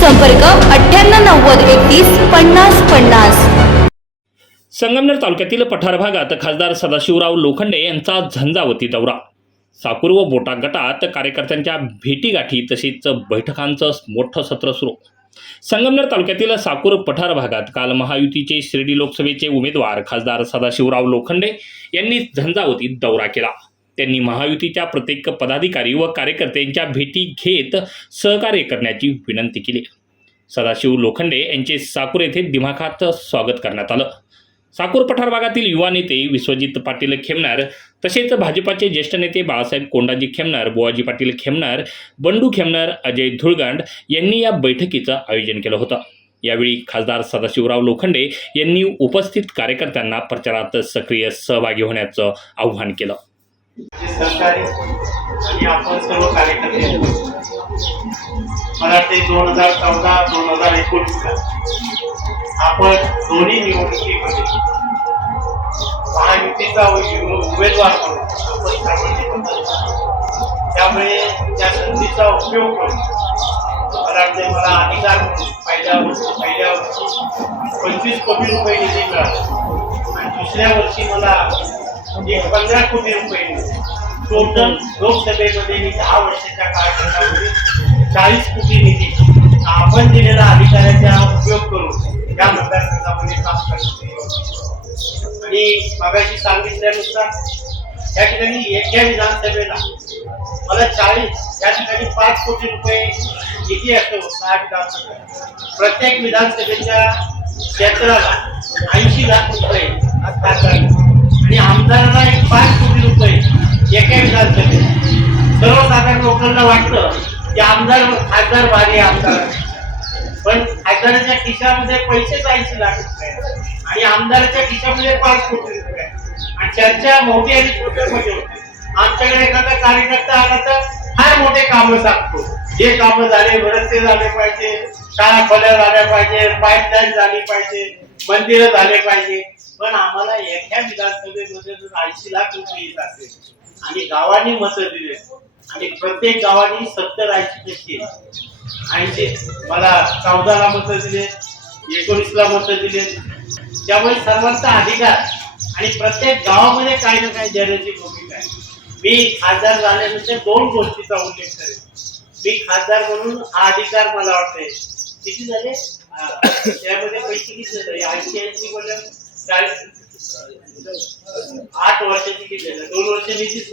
संपर्क अठ्ठ्याण्णव नव्वद एकतीस पन्नास पन्नास. संगमनेर तालुक्यातील पठार भागात खासदार सदाशिवराव लोखंडे यांचा झंझावती दौरा. साकूर व बोटा गटात कार्यकर्त्यांच्या भेटीगाठी तसेच बैठकांचं मोठं सत्र सुरू. संगमनेर तालुक्यातील साकूर पठार भागात काल महायुतीचे शिर्डी लोकसभेचे उमेदवार खासदार सदाशिवराव लोखंडे यांनी झंझावतीत दौरा केला. त्यांनी महायुतीच्या प्रत्येक पदाधिकारी व कार्यकर्त्यांच्या भेटी घेत सहकार्य करण्याची विनंती केली. सदाशिव लोखंडे यांचे साकूर येथे दिमाखात स्वागत करण्यात आलं. साकूर पठार भागातील युवा नेते विश्वजित पाटील खेमनार तसेच भाजपाचे ज्येष्ठ नेते बाळासाहेब कोंडाजी खेमनार बुवाजी पाटील खेमनार बंडू खेमनार अजय धुळगांड यांनी या बैठकीचं आयोजन केलं होतं. यावेळी खासदार सदाशिवराव लोखंडे यांनी उपस्थित कार्यकर्त्यांना प्रचारात सक्रिय सहभागी होण्याचं आव्हान केलं. जे सरकारी आणि आपण सर्व कार्यकर्ते मला वाटते दोन हजार चौदा दोन हजार एकोणीसला आपण दोन्ही निवडणुकीमध्ये महायुतीचा उमेदवार म्हणून आपण सर्वांनी त्यामुळे त्या संधीचा उपयोग करून मला वाटते मला अधिकार म्हणून पहिल्या वर्षी पहिल्या वर्षी पंचवीस कोटी रुपये निधी मिळाला. आणि दुसऱ्या वर्षी मला म्हणजे पंधरा कोटी रुपये. टोटल लोकसभेमध्ये मी दहा वर्षाच्या कार्यक्रमामध्ये चाळीस कोटी निधी आपण दिलेला अधिकाऱ्याचा उपयोग करून या मतदारसंघामध्ये काम करतो आणि मागाशी सांगितल्यानुसार या ठिकाणी एका विधानसभेला मला चाळीस या ठिकाणी पाच कोटी रुपये निधी असतो सहा विधानसभा. प्रत्येक विधानसभेच्या क्षेत्राला ऐंशी लाख रुपये खासदार आणि आमदारांना एक पाच कोटी रुपये एका विधानसभेत. सर्वसाधारण लोकांना वाटतं की आमदार खासदार भारी आमदार. पण खासदाराच्या खिशामध्ये पैसेच ऐंशी लाख रुपये आणि आमदाराच्या खिशामध्ये पाच कोटी रुपये. आणि चर्चा मोठी आणि छोटे मोठे होते. आमच्याकडे एखादा कार्यकर्ता आला तर फार मोठे कामं सांगतो. हे कामं झाले रस्ते झाले पाहिजे शाळा खोल्या झाल्या पाहिजे पाईपलाईन झाली पाहिजे मंदिरं झाले पाहिजे. पण आम्हाला एका विधानसभेमध्ये ऐंशी लाख रुपये येत असेल. आणि गावांनी मत दिले. आणि प्रत्येक गावांनी सत्तर ऐंशी टक्के. ऐंशी मला चौदाला मत दिले एकोणीसला मत दिले. त्यामुळे सर्वांचा अधिकार आणि प्रत्येक गावामध्ये काही ना काही देण्याची भूमिका आहे. मी खासदार झाल्यानंतर दोन गोष्टीचा उल्लेख करेन. मी खासदार म्हणून हा अधिकार मला वाटते किती झाले? त्यामध्ये पैसे किती झाले? ऐंशी ऐंशी आठ वर्षाची किती दोन वर्ष निधीच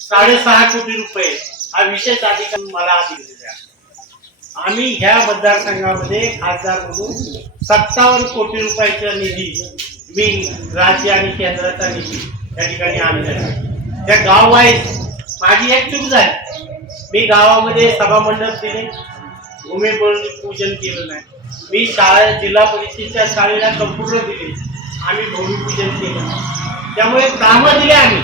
साडेसहा कोटी रुपये. हा विशेष अधिकार मला दिलेला आम्ही ह्या मतदारसंघामध्ये खासदार म्हणून सत्तावन्न कोटी रुपयाचा निधी मी राज्य आणि केंद्राचा निधी या ठिकाणी आणलेला आहे. त्या गाव वाईज माझी एक चूक झाली. मी गावामध्ये सभामंडप दिले भूमिपूजन पूजन केलं नाही. मी शाळा जिल्हा परिषदेच्या शाळेला संपूर्ण दिले. आम्ही भूमिपूजन केलं त्यामुळे कामं दिले आम्ही.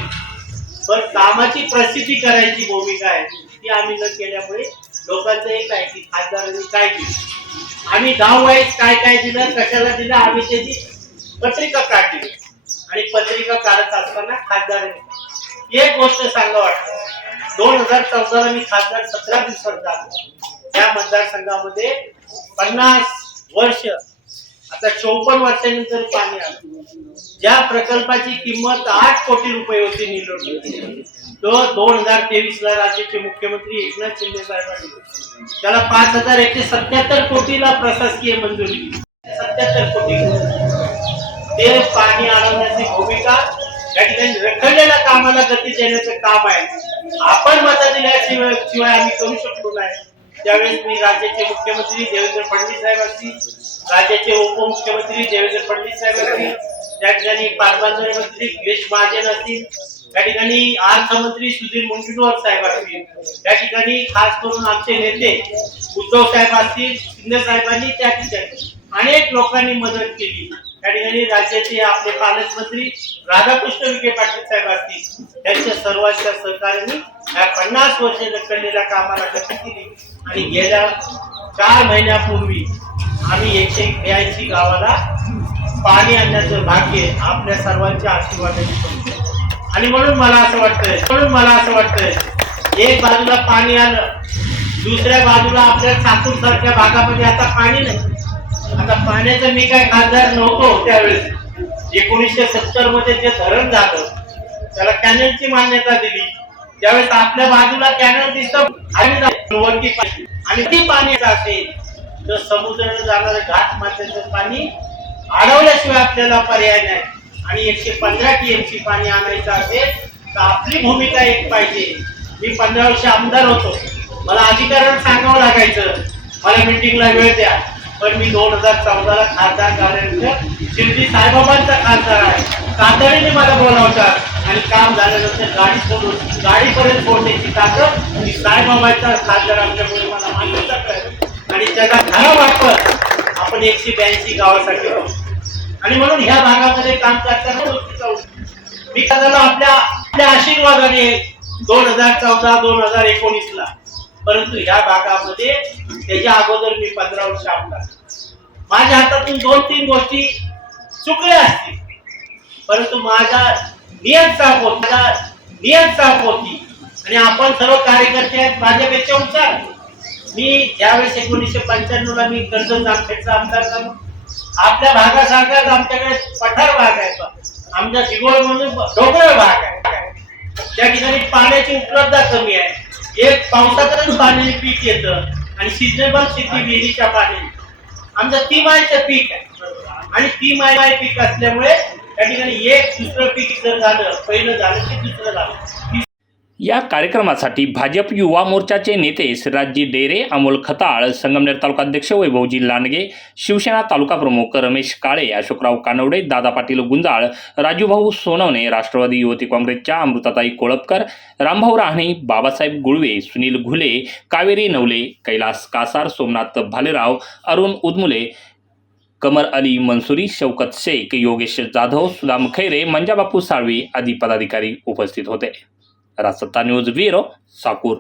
पण कामाची प्रसिद्धी करायची भूमिका आहे ती आम्ही न केल्यामुळे लोकांचं एक आहे की खासदारांनी काय दिलं. आम्ही गाव वाईज काय काय दिलं कशाला दिलं आम्ही त्याची पत्रिका काढली. आणि पत्रिका काढत असताना खासदारांनी एक गोष्ट सांगा वाटतं. दोन हजार चौदाला मी खासदार सतरा दिवसात झालो या मतदारसंघामध्ये पन्नास वर्ष आता चौपन्न वर्षानंतर पाणी आलं. ज्या प्रकल्पाची किंमत आठ कोटी रुपये होती निलोट तो दोन हजार तेवीस ला राज्याचे मुख्यमंत्री एकनाथ शिंदे साहेबांनी. त्याला पाच हजार एकशे सत्याहत्तर कोटीला प्रशासकीय मंजुरी. सत्याहत्तर कोटी. ते पाणी अडवण्याची भूमिका त्या ठिकाणी रखडलेल्या कामाला गती देण्याचं काम आहे. आपण मदत दिल्याशिवाय शिवाय आम्ही करू शकलो नाही. त्यावेळेस मी राज्याचे मुख्यमंत्री देवेंद्र फडणवीस साहेब असतील राज्याचे उपमुख्यमंत्री देवेंद्र फडणवीस साहेब असतील त्या ठिकाणी पाटबंधारे मंत्री गिरीश महाजन असतील त्या ठिकाणी अर्थमंत्री सुधीर मुनगंटीवार साहेब असतील त्या ठिकाणी खास करून आमचे नेते उद्धव साहेब असतील शिंदे साहेबांनी त्या ठिकाणी अनेक लोकांनी मदत केली. त्या ठिकाणी राज्याचे आपले पालकमंत्री राधाकृष्ण विखे पाटील साहेब असतील. त्यांच्या सर्वांच्या सहकार्याने या पन्नास वर्ष रखडलेल्या कामाला गती दिली. आणि गेल्या चार महिन्यापूर्वी आम्ही एकशे ब्याऐंशी गावाला पाणी आणण्याचं भाग्य आपल्या सर्वांच्या आशीर्वादाने आणि म्हणून मला असं वाटतंय म्हणून मला असं वाटतंय एक बाजूला पाणी आलं दुसऱ्या बाजूला आपल्या सातूर सारख्या भागामध्ये आता पाणी नाही. आता पाण्याचं मी काय खासदार नव्हतो त्यावेळेस. एकोणीसशे सत्तरमध्ये जे धरण झालं त्याला कॅनलची मान्यता दिली. त्यावेळेस आपल्या बाजूला कॅनल दिसत आणि वरती पाणी. आणि ती पाण्याचं असेल तर समुद्राने जाणारं घाट माथ्याचं पाणी अडवल्याशिवाय आपल्याला पर्याय नाही. आणि एकशे पंधरा टीएमची पाणी आणायचं असेल तर आपली भूमिका एक पाहिजे. मी पंधरा वर्ष आमदार होतो. मला अधिकारण सांगावं लागायचं. मला मिटिंगला वेळ द्या. पण मी दोन हजार चौदाला खासदार झाल्यानंतर शिर्डी साईबाबांचा खासदार आहे. तातडीने मला बोलावतात आणि काम झाल्यानंतर गाडी सोडून गाडीपर्यंत पोहोचण्याची ताकद मी साईबाबांचा खासदार आमच्यामुळे मला मान्यता आणि त्याचा खरा वापर आपण एकशे ब्याऐंशी गावासाठी आणि म्हणून ह्या भागामध्ये काम करताना जाऊ. मी कदाला आपल्या आपल्या आशीर्वादाने दोन हजार चौदा दोन हजार एकोणीस ला परंतु ह्या भागामध्ये त्याच्या अगोदर मी पंधरा वर्ष आपला. माझ्या हातातून दोन तीन गोष्टी चुकल्या असतील. परंतु माझा नियत साफ होत. माझा नियत साफ होती. आणि आपण सर्व कार्यकर्ते आहेत माझ्यापेक्षा हुशार. मी ज्यावेळेस एकोणीसशे पंच्याण्णव ला मी कर्जत जामखेडचा आमदार झालो. आपल्या भागासारखाच आमच्याकडे पठार भाग आहे आमच्या शिगोळ म्हणून डोंगराळ भाग आहे. त्या ठिकाणी पाण्याची उपलब्धता कमी आहे. एक पावसातच पाणी पीक येतं. आणि सिजनेबल शेती विहिरीच्या पाणी. आमचं तिमाहीचं पीक आहे. आणि तिमाही पीक असल्यामुळे त्या ठिकाणी एक दुसरं पीक जर झालं पहिलं झालं की दुसरं झालं. या कार्यक्रमासाठी भाजप युवा मोर्चाचे नेते श्रीराजजी डेरे अमोल खताळ संगमनेर तालुकाध्यक्ष वैभवजी लांडगे शिवसेना तालुका प्रमुख रमेश काळे अशोकराव कानवडे दादा पाटील गुंजाळ राजूभाऊ सोनवणे राष्ट्रवादी युवती काँग्रेसच्या अमृताताई कोळपकर रामभाऊ राहणे बाबासाहेब गुळवे सुनील घुले कावेरी नवले कैलास कासार सोमनाथ भालेराव अरुण उदमुले कमर अली मंसुरी शौकत शेख योगेश जाधव सुदाम खैरे मंजाबापू साळवी आदी पदाधिकारी उपस्थित होते. Rajsatta news bureau Sakur.